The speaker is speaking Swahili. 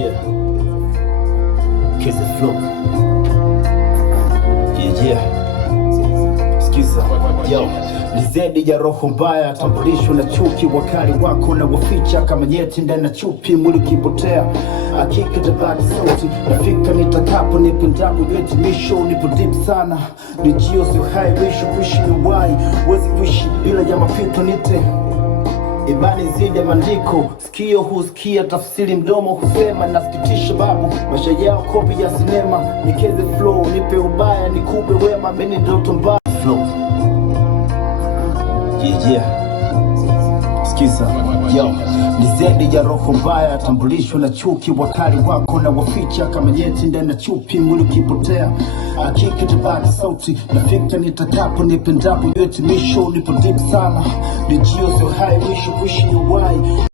Yeah. Kiss the flow. Yeah. Skiza. Yo. Ni zedi ya roho mbaya, tambulishwa na chuki, wakali wako na waficha kama nyeti ndani na chupi, mwili ukipotea hakika tabaki sauti, nafika nitakapo nipendapo, yeti misho nipo deep sana, nijio sio highway, kuishi ni wai, wezi kuishi bila ya mapito nite imani zidi ya maandiko, sikio husikia tafsiri, mdomo husema, nasikitisha babu, maisha yao kopi ya sinema, nikeze flow, nipe ubaya, nikube wema, meni ndoto mbaya flow. Yeah. Skiza. Yo. Ni zedi ya roho mbaya, tambulishwa na chuki, wakali wako na waficha kama nyeti ndani na chupi, mwili ukipotea hakika tabaki sauti, nafika nitakapo nipendapo, yote misho nipo deep sana, nijio sio hai, mwisho kuishi ni wai.